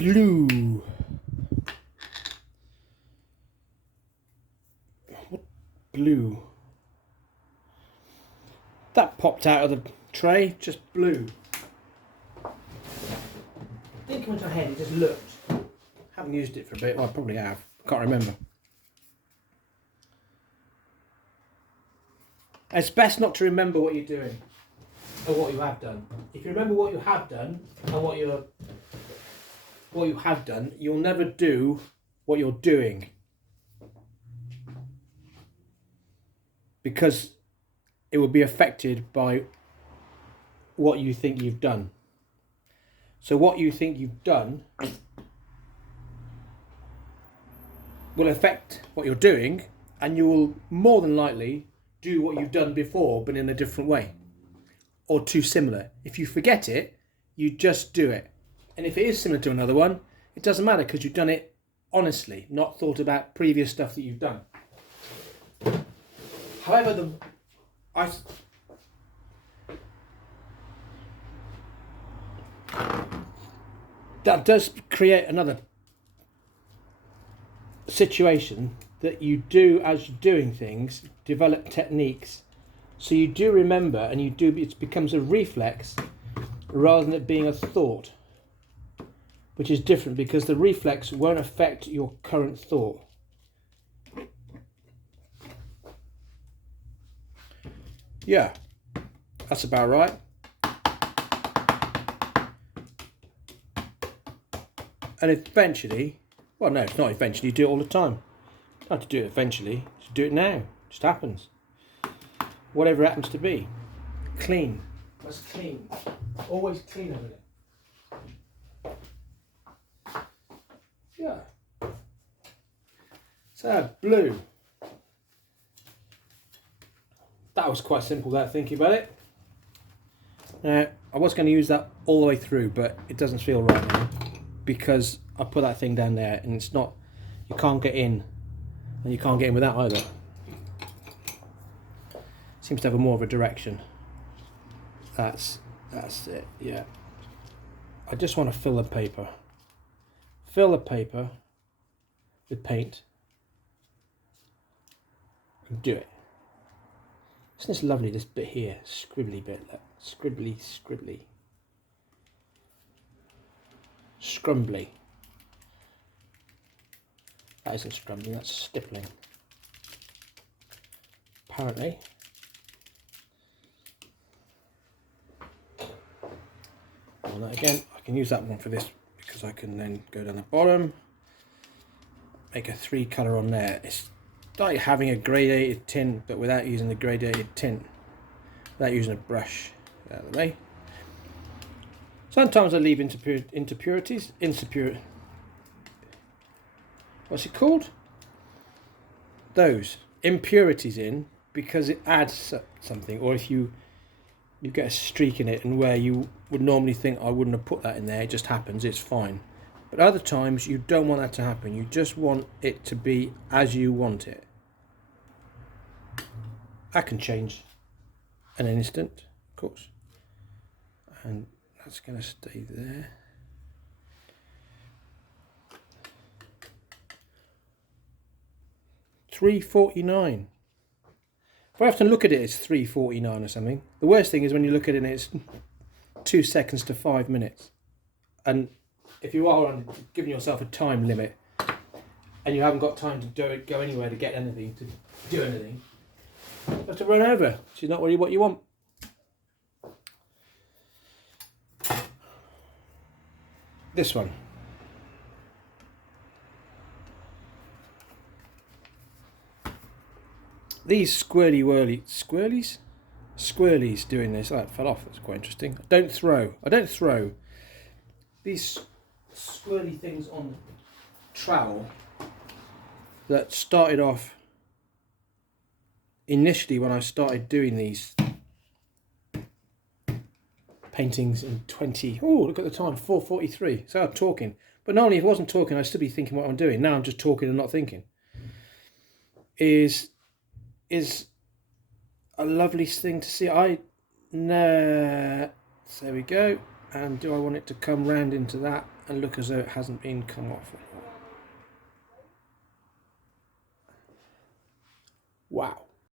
blue. What blue? That popped out of the tray, just blue. Didn't come into my head, it just looked. Haven't used it for a bit, well I probably have, can't remember. It's best not to remember what you're doing or what you have done. If you remember what you have done and what you have done, you'll never do what you're doing. Because it will be affected by what you think you've done. So what you think you've done will affect what you're doing, and you will more than likely do what you've done before but in a different way or too similar. If you forget it, you just do it. And if it is similar to another one, it doesn't matter because you've done it honestly, not thought about previous stuff that you've done. However, that does create another situation that you do as you're doing things, develop techniques, so you do remember and it becomes a reflex rather than it being a thought, which is different because the reflex won't affect your current thought. Yeah, that's about right. And eventually, well no, it's not eventually, you do it all the time. You don't have to do it eventually, just do it now. It just happens. Whatever it happens to be. Clean. That's clean. Always clean everything. Yeah. So blue. That was quite simple there, thinking about it. Now, I was going to use that all the way through, but it doesn't feel right now because I put that thing down there and it's not, you can't get in, and you can't get in with that either. Seems to have more of a direction. That's it, yeah. I just want to fill the paper. Fill the paper with paint and do it. Isn't this lovely, this bit here, scribbly bit, look. Scribbly, scribbly. Scrumbly. That isn't scrumbling, that's stippling. Apparently. And that again, I can use that one for this because I can then go down the bottom, make a 3 colour on there. It's like having a gradated tint, but without using the gradated tint, without using a brush. Out of the way. Sometimes I leave impurities. What's it called? Those impurities in because it adds something, or if you get a streak in it, and where you would normally think I wouldn't have put that in there, it just happens. It's fine. But other times you don't want that to happen. You just want it to be as you want it. That can change in an instant, of course. And that's going to stay there. $3.49. If I have to look at it, it's $3.49 or something. The worst thing is when you look at it and it's 2 seconds to 5 minutes. And if you are giving yourself a time limit and you haven't got time to go anywhere to get anything, to do anything, you have to run over, which is not really what you want. This one. These squirrelies doing this. Oh, that fell off. That's quite interesting. I don't throw. These squirrely things on trowel that started off initially when I started doing these paintings in 20. Oh, look at the time, 4:43. So I'm talking, but not only if I wasn't talking, I'd still be thinking what I'm doing. Now I'm just talking and not thinking. Is a lovely thing to see. There we go. And do I want it to come round into that and look as though it hasn't been come off? Wow.